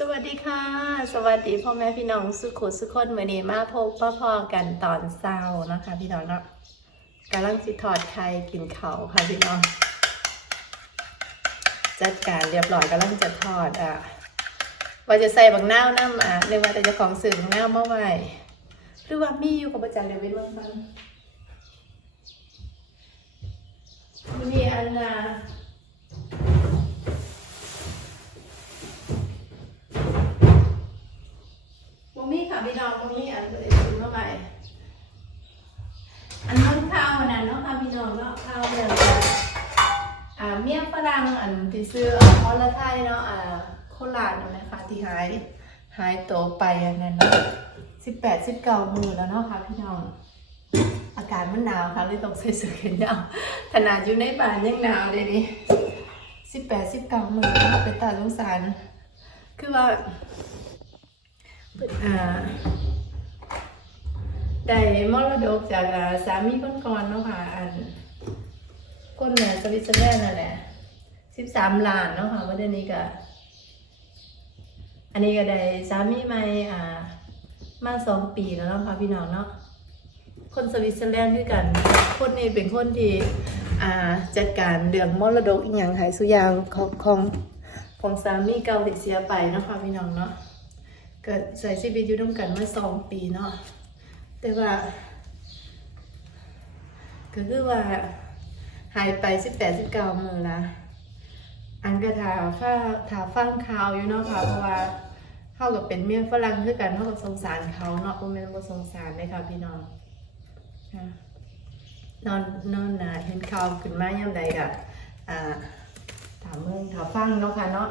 สวัสดีค่ะ สวัสดีพ่อแม่พี่น้องสุขุสุขคนวันนี้มาพบพ่อพอกันตอนเช้านะคะ พี่น้องเนาะกำลังสิถอดไข่กินเขาค่ะพี่น้อง จัดการเรียบร้อยกำลังจะทอดอะว่าจะใส่บังหน้าน้ำอะเรียกว่าแต่จะของสื่อบังหน้าเมื่อไหร่หรือว่ามีอยู่กับประจันเดี๋ยวไปเบิ่งมันมีอันน่ะ บ่มีค่ะพี่น้องบ่มีอันเลยซื้อมาใหม่อันนั้นข้าวนนั้นเนาะค่ะพี่น้องเนาะข้าวแบบว่าอ่าเมี่ยงฝรั่งอันที่ซื้อฮอลลาไทยเนาะอ่าโคราชนั่นแหละคะที่หายหายโตไปอันนั้นเนาะสิบแปดสิบเก้ามือแล้วเนาะค่ะพี่น้องอากาศมันหนาวค่ะเลยต้องใส่เสื้อแขนยาวขนาดอยู่ในบ้านยังหนาวเลยนี่สิบแปดสิบเก้ามือเป็นตาสงสาร คือว่า ได้มรดกจากสามีคนก่อนเนาะค่ะอันคนเนี่ยสวิตเซอร์แลนด์นั่นแหละสิบสามล้านเนาะค่ะวันนี้ก็อันนี้ก็ได้สามีใหม่อ่ามาสองปีแล้วเนาะค่ะพี่น้องเนาะคนสวิตเซอร์แลนด์ด้วยกัน คนนี้เป็นคนที่อ่าจัดการเรื่องมรดกอีกอย่างหายสุยางของของของสามีเก่าที่เสียไปเนาะค่ะพี่น้องเนาะ ก็ใส่ชีวิตอยู่ร่วมกันมาสองปีเนาะแต่ว่า ก็คือว่าหายไปสิบแปดสิบเก้ามือละอันก็ถาฟ้าถาฟังข่าวอยู่เนาะค่ะเพราะว่าเขากับเป็นเมียฝรั่งคือกันเขากับสงสารเขาเนาะบ่แม่นบ่สงสารเลยค่ะพี่น้องนอนนอนนะเห็นข่าวขึ้นมายามใดก็อ่าถามเมืองถามฟังเนาะค่ะเนาะ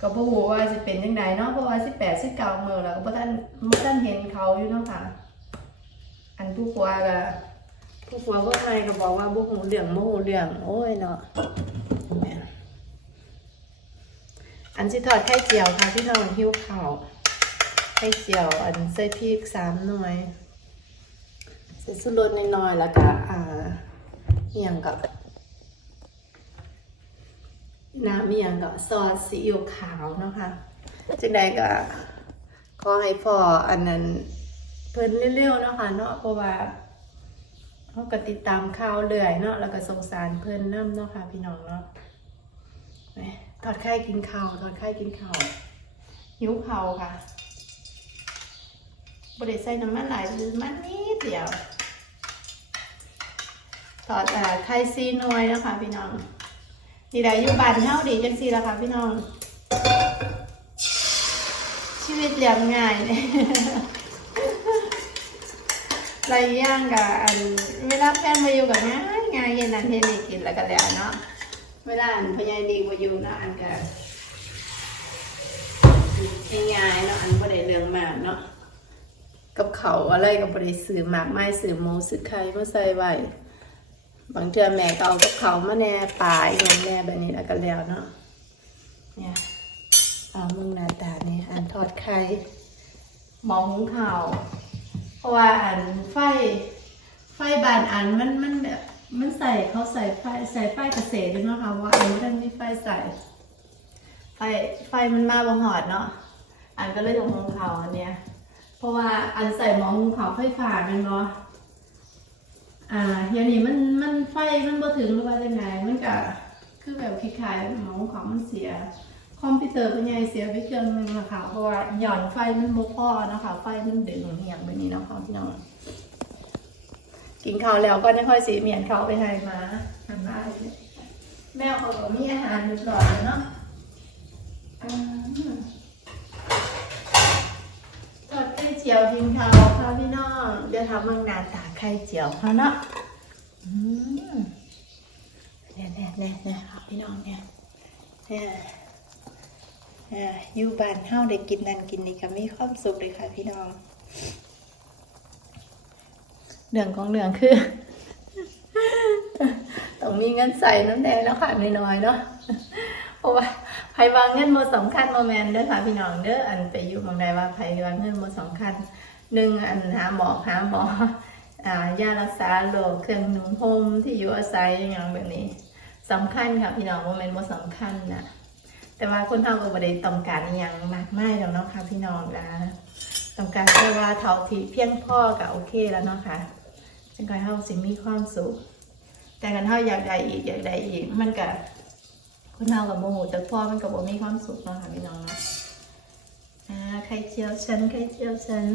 ก็บ่ฮู้ว่าสิเป็นจังไดเนาะเพราะว่า18 19มื้อแล้วก็บ่ทันบ่ทันเห็นเขาอยู่เนาะค่ะ อันผู้ผัวก็ผู้ผัวก็ไทยก็บอกว่าบ่ฮู้เรื่องบ่ฮู้เรื่องโอ้ยเนาะอันสิทอดไข่เจียวค่ะพี่น้องหิวข้าวไข่เจียวอันใส่พริก3หน่วยใส่สุรสน้อยๆแล้วก็อ่าอีหยังก็ น้ำมีอย่างก็ซอสซีอิ๊วขาวเนาะค่ะจังใดก็ขอให้พออันนั้นเพิ่นเร็วๆเนาะค่ะเนาะเพราะว่าเขาก็ติดตามข่าวเรื่อยเนาะแล้วก็สงสารเพิ่นน้ำเนาะค่ะพี่น้องเนาะทอดไข่กินข้าวทอดไข่กินข้าวหิวข้าวค่ะบ่ได้ใส่น้ำมันหลายมันนิดเดียวทอดไข่ซีน่วยนะคะพี่น้อง นี่ได้อยู่บ้านเฮาดีจังซี่ล่ะค่ะพี่น้อง ชีวิตเรียบง่ายเนี่ยหลายอย่างกะอันเวลาแฟนมาอยู่กับง่ายง่ายเย็นนั้นเฮ็ดนี่กินแล้วก็แล้วเนาะเวลาอันพญายดีมาอยู่เนาะอันก็ง่ายเนาะอันบ่ได้เรื่องมากเนาะกับเขาอะไรก็บ่ได้ซื้อมากไม้ซื้อหมูซื้อไข่มาใส่ไว้ บางเทื่อแม่ก็เอากับเขามาแน่ปลาอีกอย่างแน่แบบนี้แล้วก็แล้วเนาะเนี่ยเอามึงหน้าตานี่อันทอดไข่หมอหุงข้าวเพราะว่าอันไฟ ไฟบานอันมันมันแบบมันใส่เขาใส่ไฟใส่ไฟเกษตรด้วยนะคะว่าอันนี้มันมีไฟใส่ ไฟไฟมันมาบ่หอดเนาะอันก็เลยต้องหุงข้าวอันเนี้ยเพราะว่าอันใส่หมอหุงข้าวไฟฟ้ามันบ่ อ่าเดี๋ยวนี้มันมันไฟมันบ่ถึงหรือว่าจังไงมันก็คือแบบคล้ายๆหมองของมันเสีย คอมพิวเตอร์เป็นไงเสียไปเครื่องนึงนะคะเพราะว่าหย่อนไฟมันบ่พอนะคะ ไฟมันดึงอหย่างแบบนี้นะคะพี่น้องกินข้าวแล้วก็ไม่ค่อยสีเมียนเขาวไปให้มาทำได้แมวเขาก็มีอาหารอยู่ก่อนเนาะอืมทอดไข่เจียวกินข้าค่ะพี่น้องเดี๋ยวทำเมืองนาตาไข่เจียวเขาเนาะอืมเนี่ยเนี่ยเนี่ยเนี่ยค่ะพี่น้องเนี่ยเนี่ยอ่าอยู่บ้านเฮาได้กินนั่นกินนี่ก็มีความสุขเลยค่ะพี่น้องเรื่องของเรื่องคือต้องมีเงินใส่น้ำแดงแล้วค่ะน้อยๆเนาะ ราะว่าไผวางเงินโมสำคัญโมแมนเด้อค่ะพี่น้องเด้ออันไปอยู่บางใดว่าไผวางเงินโมสำคัญหนึ่งอันหาหมอหาหมอยารักษาโรคเครื่องนุ่งห่มที่อยู่อาศัยอย่างแบบนี้สำคัญค่ะพี่น้องโมแมนโมสำคัญนะแต่ว่าคนเฮาก็บ่ได้ต้องการอหยังมากมายแล้วเนาะค่ะพี่น้องนะต้องการแค่ว่าเท่าที่เพียงพ่อก็โอเคแล้วเนาะค่ะจังไดเฮาสิมีความสุขแต่กันเฮาอยากได้อีกอยากได้อีกมันก็ คนเฮากับโมโหจากพ่อมันก็บ่มีความสุขเนาะค่ะพี่น้องเนาะอ่าไข่เจียวฉันไข่เจียวฉัน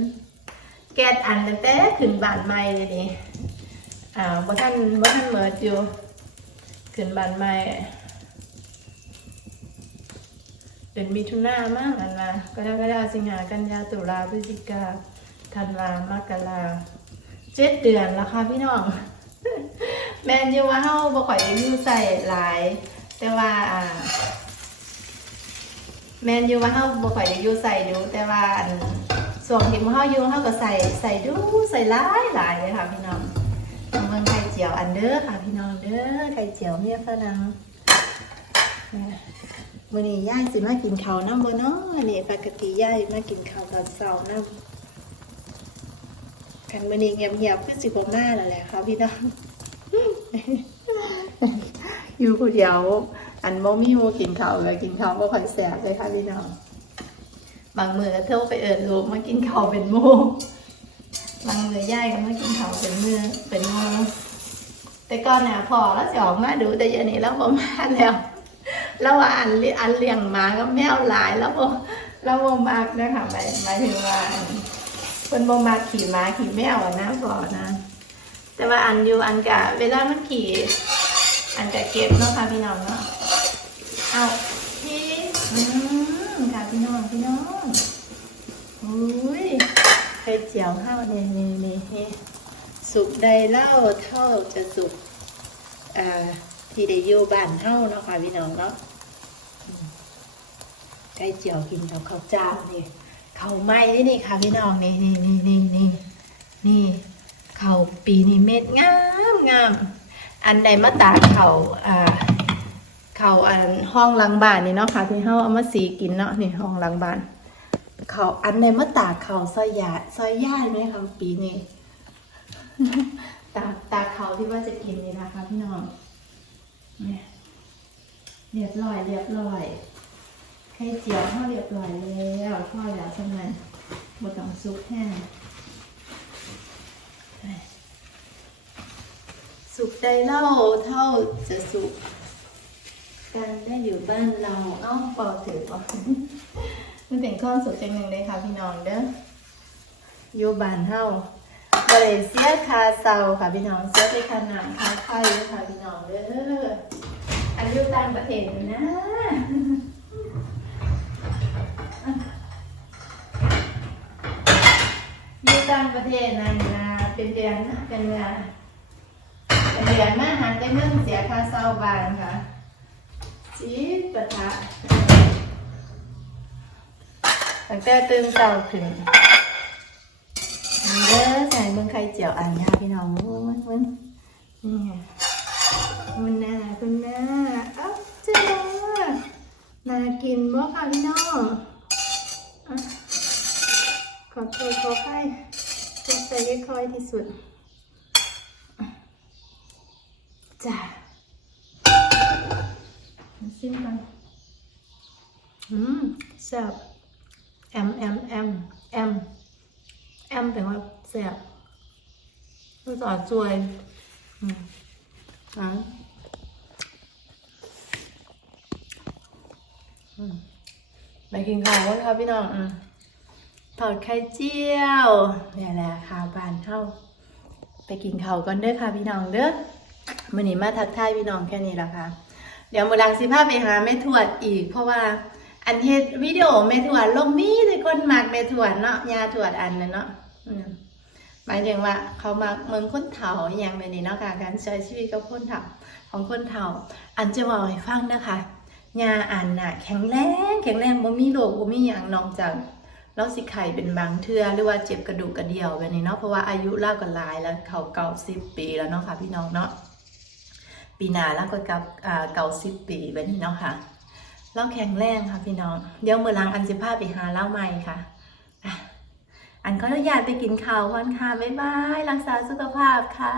แก๊สอันตั้งแต่ขึ้นบานใหม่เลยนี่อ่าบ่ทันบ่ทันเมิดอยู่ขึ้นบานใหม่เดือนมิถุนามากอันละกรกฎาสิงหากันยาตุลาพฤศจิกาธันวามกราเจ็ดเดือนแล้วค่ะพี่น้อง แมนยูว่าเฮาบ่ค่อยได้อยู่ใส่หลาย แต่ว่าอ่า แมนยูว่าเฮาบ่ค่อยได้อยู่ใส่ดูแต่ว่าอันส่วนที่เฮาอยู่เฮาก็ใส่ใส่ดูใส่หลายหลายเลยค่ะพี่น้องเอาเมืองไข่เจียวอันเด้อค่ะพี่น้องเด้อไข่เจียวเมียฝรั่งมื่อนี้ย่ายสิมากินข้าวน้ำบ่เนาะอันนี้ปกติย่ายมากินข้าวตอนเช้าน้ำกันมื่อนี้เงียบๆคือสิบ่มาแล้วแหละค่ะพี่น้อง อยู่ผู้เดียว อันบ่มีหมู่กินข้าวก็กินข้าวบ่ค่อยแซ่บเลยค่ะพี่น้องบางมือก็โทรไปเอิ้นลูกมากินข้าวเป็นหมู่บางมือย่ายก็มากินข้าวเป็นมือเป็นหมู่แต่ก่อนน่ะพอแล้วสออกมาดูแต่ยวนี้แล้วบ่มาแล้วแล้วอันอันเลี้ยงมาก็แมวหลายแล้วบ่แล้วบ่มากนะคะหมายหมายถึงว่าอันเพิ่นบ่มาขี่หมาขี่แมวอะนะบ่นะ แต่ว่าอันอยู่อันกะเวลามันขี่ อันกะเก็บเนาะค่ะพี่น้องเนาะเอาพี่อืมค่ะพี่น้องพี่น้องอุ้ยไข่เจียวข้าวนี่นี่นี่นี่สุกใดเล่าเท่าจะสุกอ่าที่ได้อยู่บ้านเฮาเนาะค่ะพี่น้องเนาะไก่เจียวกินกับข้าวเจ้านี่ข้าวไหม้นี่นี่ค่ะพี่น้องนี่นี่นี่นี่นี่นี่ข้าวปีนี่เม็ดงามงาม อันใดมาตากข้าอ่าเขาอันห้องหลังบ้านนี่เนาะค่ะที่เฮาเอามาสีกินเนาะนี่ห้องหลังบ้านเขาอันใดมาตากข้าซอยยาซอยย่าไหมคะปีนี้ตากตากข้าที่ว่าจะกินนี่นะคะพี่น้องเนี่ยเรียบร้อยเรียบร้อยไข่เจียวเขาเรียบร้อยแล้วพ่อแล้วใช่ไหมบดต้องซุปแห้ง สุกได้เล่าเท่าจะสุกกันได้อยู่บ้านเราเอ้าเป่าถือป่ะมันเป็นข้อสุดจังหนึ่งเลยค่ะพี่น้องเด้ออยู่บ้านเฮาบริเซียคาเซาค่ะพี่น้องเสียไปขนาดคาไข่ค่ะพี่น้องเด้ออันยูต่างประเทศนะอยู่ต่างประเทศนั่นนะเป็นเดือนนะเป็นเดือน เป็นเดือนมาหาได้เงินเสียค่าเช่าบ้านค่ะจีดปะทะตั้งแต่ตื่นเช้าขึ้นเด้อใส่เมืองไข่เจียวอันนี้พี่น้องมึงมึงนี่ไงคุณน่าคุณน่าเอ้าเจ้าน่ากินบ่ค่ะพี่น้องขอโทษขอให้จะใส่ค่อยๆที่สุดอะ จ้ามาชิมกันอืมแซ่บแอมแอมแอมแอมแอมแปลว่าแซ่บภาษาจวยอืมอะอืมไปกินข้าวกันครับพี่น้องอะทอดไข่เจียวเนี่ยแหละข้าวบานเข้า ไปกินข้าวกันเด้อค่ะพี่น้องเด้อ มื่อนี้มาทักทายพี่น้องแค่นี้ละค่ะ เดี๋ยวมือลังสิพาไปหาแม่ทวดอีก เพราะว่าอันเฮ็ดวิดีโอแม่ทวดลงมีแต่คนมักแม่ทวดเนาะยาทวดอันนั่นเนาะหมายถึงว่าเขามาเมืองคนเฒ่าอย่างแบบนี้เนาะค่ะการใช้ชีวิตกับคนเฒ่าของคนเฒ่าอันจะบอกให้ฟังนะคะยาอันน่ะ แข็งแรงแข็งแรงบ่มีโรคบ่มีหยังนอกจากเราสิไข้เป็นบางเทื่อหรือว่าเจ็บกระดูกกระเดี่ยวแบบนี้เนาะเพราะว่าอายุเล่าก็หลายแล้วเขาเก่าสิบปีแล้วเนาะค่ะพี่น้องเนาะ ปีหน้าแล้วก็กับเก่าสิบปีแบบนี้เนาะค่ะเราแข็งแรงค่ะพี่น้อง เดี๋ยวมือหลังอันสิพาไปหาเล่าใหม่ค่ะ อันก็อนุญาตไปกินข้าววันค่ะ บ๊ายบาย รักษาสุขภาพค่ะ